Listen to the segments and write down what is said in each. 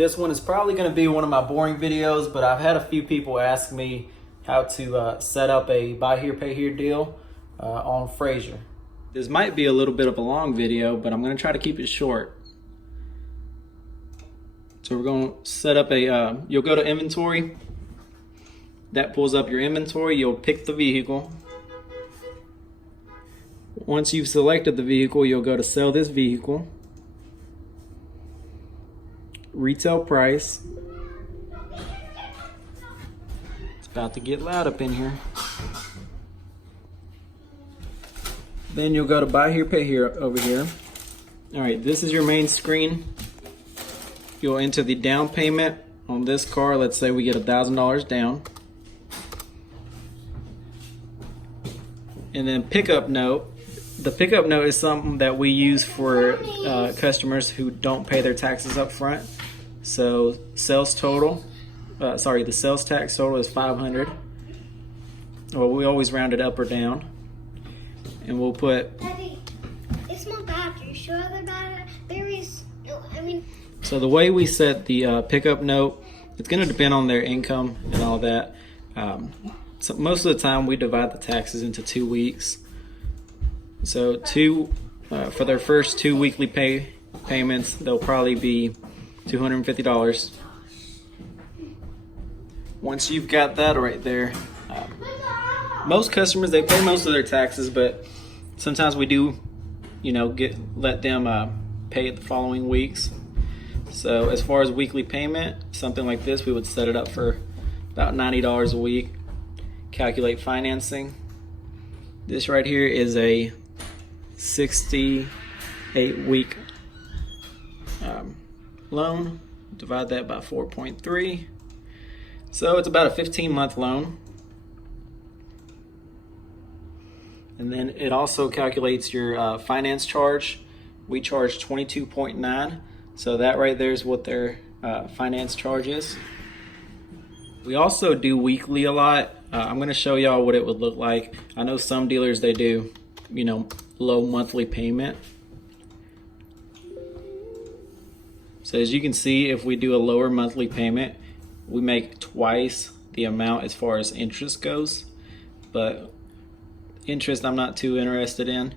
This one is probably going to be one of my boring videos, but I've had a few people ask me how to set up a buy here, pay here deal on Frazier. This might be a little bit of a long video, but I'm going to try to keep it short. So we're going to set up a, you'll go to inventory. That pulls up your inventory. You'll pick the vehicle. Once you've selected the vehicle, you'll go to sell this vehicle. Retail price. It's about to get loud up in here. Then you'll go to buy here, pay here over here. All right, this is your main screen. You'll enter the down payment on this car. Let's say we get $1,000 down. And then pickup note. The pickup note is something that we use for customers who don't pay their taxes up front. So sales total, the sales tax total is $500. Well, we always round it up or down. And we'll put... Daddy, it's my battery. Sure the batteries... No, I mean... So the way we set the pickup note, it's going to depend on their income and all that. So most of the time we divide the taxes into 2 weeks. So for their first 2 weekly payments, they'll probably be $250. Once you've got that right there, most customers, they pay most of their taxes, but sometimes we do, let them pay it the following weeks. So as far as weekly payment, something like this, we would set it up for about $90 a week. Calculate financing. This right here is a 68-week loan. Divide that by 4.3. So it's about a 15-month loan. And then it also calculates your finance charge. We charge 22.9. So that right there is what their finance charge is. We also do weekly a lot. I'm going to show y'all what it would look like. I know some dealers, they do, low monthly payment. So as you can see, if we do a lower monthly payment, we make twice the amount as far as interest goes. But interest I'm not too interested in.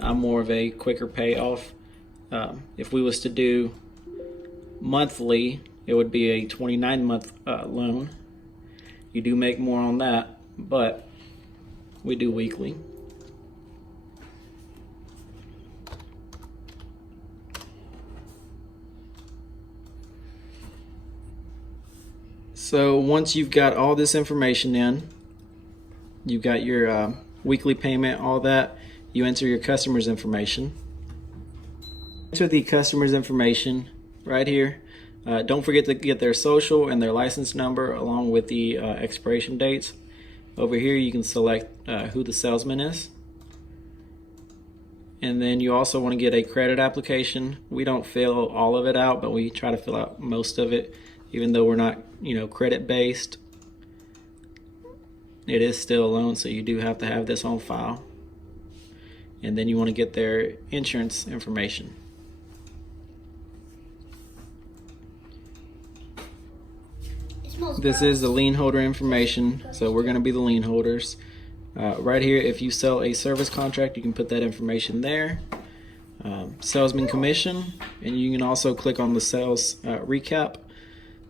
I'm more of a quicker payoff. If we was to do monthly, it would be a 29-month loan. You do make more on that, but we do weekly. So once you've got all this information in, you've got your weekly payment, all that, you enter your customer's information. Enter the customer's information right here. Don't forget to get their social and their license number along with the expiration dates. Over here you can select who the salesman is. And then you also want to get a credit application. We don't fill all of it out, but we try to fill out most of it, even though we're not, credit based. It is still a loan, so you do have to have this on file. And then you want to get their insurance information. This is the lien holder information, so we're going to be the lien holders. Right here, if you sell a service contract, you can put that information there. Salesman commission, and you can also click on the sales recap.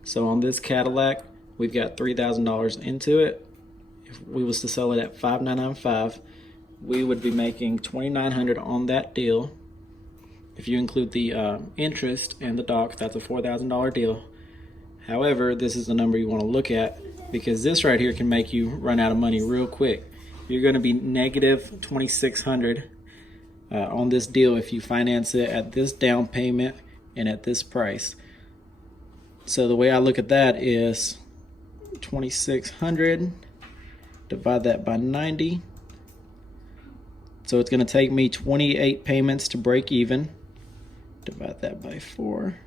So on this Cadillac, we've got $3,000 into it. If we was to sell it at $5,995, we would be making $2,900 on that deal. If you include the interest and the doc, that's a $4,000 deal. However, this is the number you want to look at, because this right here can make you run out of money real quick. You're going to be negative $2,600 on this deal if you finance it at this down payment and at this price. So the way I look at that is 2,600, divide that by 90. So it's going to take me 28 payments to break even. Divide that by 4.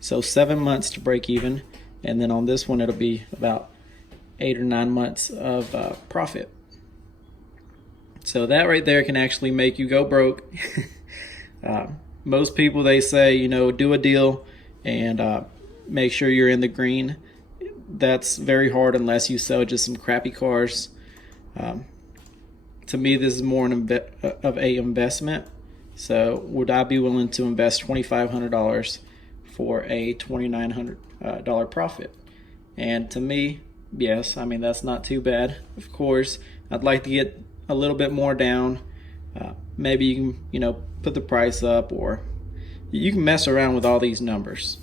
So 7 months to break even, and then on this one it'll be about 8 or 9 months of profit. So that right there can actually make you go broke. Most people, they say, do a deal and make sure you're in the green. That's very hard unless you sell just some crappy cars. To me, this is more of a investment. So would I be willing to invest $2,500 for a $2,900 profit? And to me, yes, I mean, that's not too bad. Of course, I'd like to get a little bit more down. Maybe you can, put the price up, or you can mess around with all these numbers.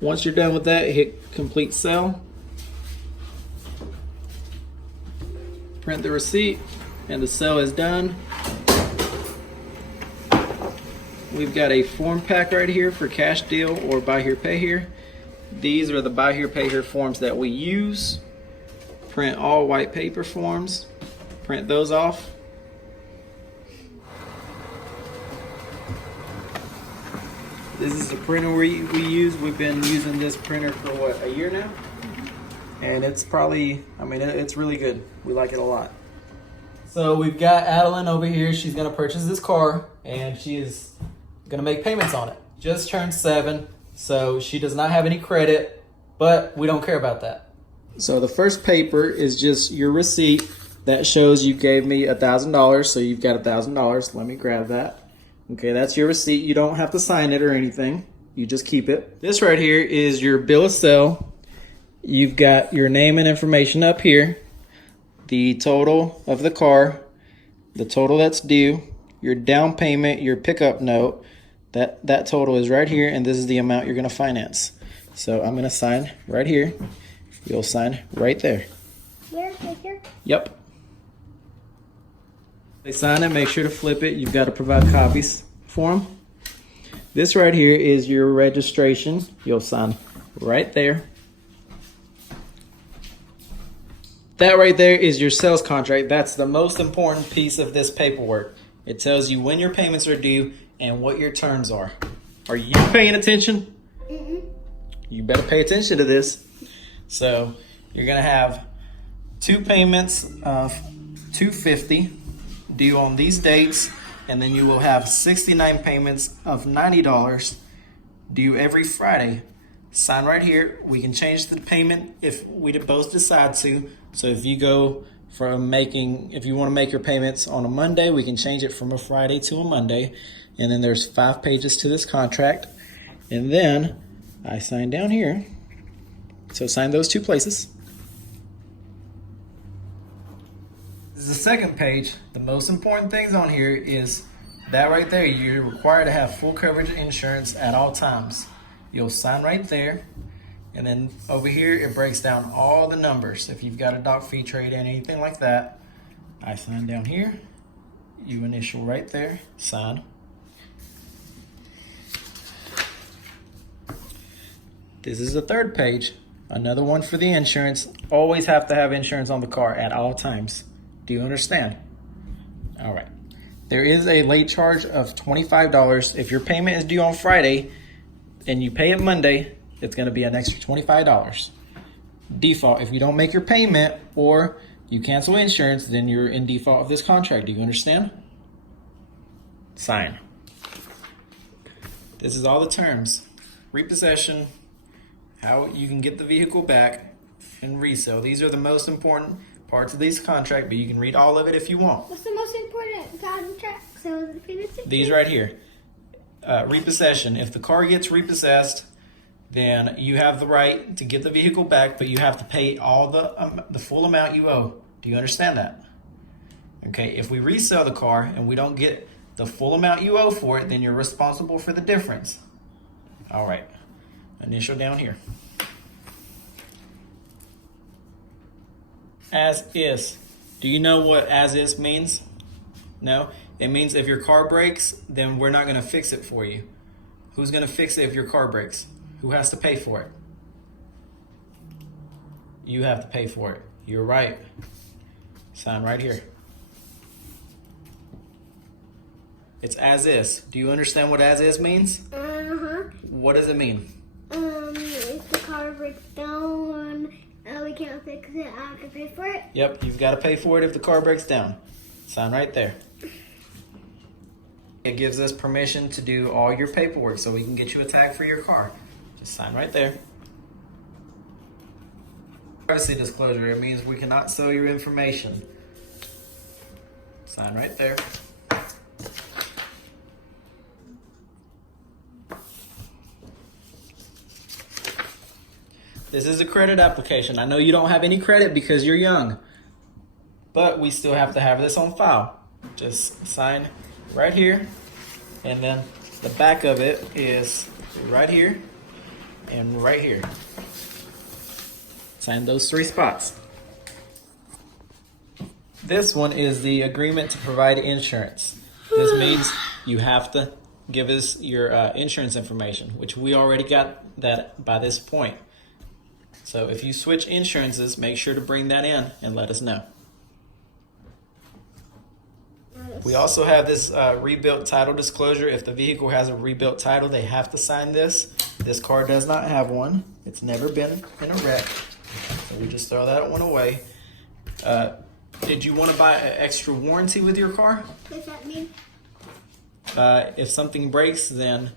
Once you're done with that, hit complete sell. Print the receipt, and the sale is done. We've got a form pack right here for cash deal or buy here, pay here. These are the buy here, pay here forms that we use. Print all white paper forms. Print those off. This is the printer we use. We've been using this printer for what, a year now? And it's probably, it's really good. We like it a lot. So we've got Adeline over here. She's gonna purchase this car and she is gonna make payments on it. Just turned 7, so she does not have any credit, but we don't care about that. So the first paper is just your receipt that shows you gave me $1,000, so you've got $1,000. Let me grab that. Okay, that's your receipt. You don't have to sign it or anything. You just keep it. This right here is your bill of sale. You've got your name and information up here, the total of the car, the total that's due, your down payment, your pickup note. That total is right here, and this is the amount you're going to finance. So I'm going to sign right here. You'll sign right there. Where? Right here? Yep. They sign it, make sure to flip it. You've got to provide copies for them. This right here is your registration. You'll sign right there. That right there is your sales contract. That's the most important piece of this paperwork. It tells you when your payments are due and what your terms are. Are you paying attention? Mm-mm. You better pay attention to this. So you're gonna have 2 payments of $250 due on these dates, and then you will have 69 payments of $90 due every Friday. Sign right here. We can change the payment if we both decide to. So if you go from if you want to make your payments on a Monday, we can change it from a Friday to a Monday. And then there's 5 pages to this contract. And then I sign down here. So sign those 2 places. This is the second page. The most important things on here is that right there. You're required to have full coverage insurance at all times. You'll sign right there. And then over here, it breaks down all the numbers. If you've got a doc fee trade in, anything like that, I sign down here. You initial right there, sign. This is the third page. Another one for the insurance. Always have to have insurance on the car at all times. Do you understand? All right. There is a late charge of $25. If your payment is due on Friday and you pay it Monday, it's going to be an extra $25. Default, if you don't make your payment or you cancel insurance, then you're in default of this contract. Do you understand? Sign. This is all the terms. Repossession, how you can get the vehicle back, and resale. These are the most important parts of this contract, but you can read all of it if you want. What's the most important contract? These right here. Repossession. If the car gets repossessed, then you have the right to get the vehicle back, but you have to pay all the full amount you owe. Do you understand that? Okay, if we resell the car and we don't get the full amount you owe for it, then you're responsible for the difference. All right, initial down here. As is. Do you know what as is means? No? It means if your car breaks, then we're not going to fix it for you. Who's going to fix it if your car breaks? Who has to pay for it? You have to pay for it. You're right. Sign right here. It's as is. Do you understand what as is means? Uh-huh. What does it mean? If the car breaks down, we can't fix it, I have to pay for it? Yep, you've got to pay for it if the car breaks down. Sign right there. It gives us permission to do all your paperwork so we can get you a tag for your car. Just sign right there. Privacy disclosure, it means we cannot sell your information. Sign right there. This is a credit application. I know you don't have any credit because you're young, but we still have to have this on file. Just sign right here, and then the back of it is right here and right here. Sign those 3 spots. This one is the agreement to provide insurance. This means you have to give us your insurance information, which we already got that by this point. So if you switch insurances, make sure to bring that in and let us know. We also have this rebuilt title disclosure. If the vehicle has a rebuilt title, they have to sign this. This car does not have one. It's never been in a wreck. So we just throw that one away. Did you want to buy an extra warranty with your car? What does that mean? If something breaks, then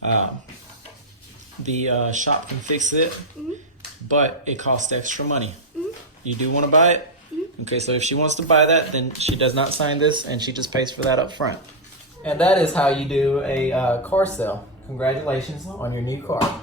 the shop can fix it, but it costs extra money. You do want to buy it? Okay, so if she wants to buy that, then she does not sign this, and she just pays for that up front. And that is how you do a car sale. Congratulations on your new car.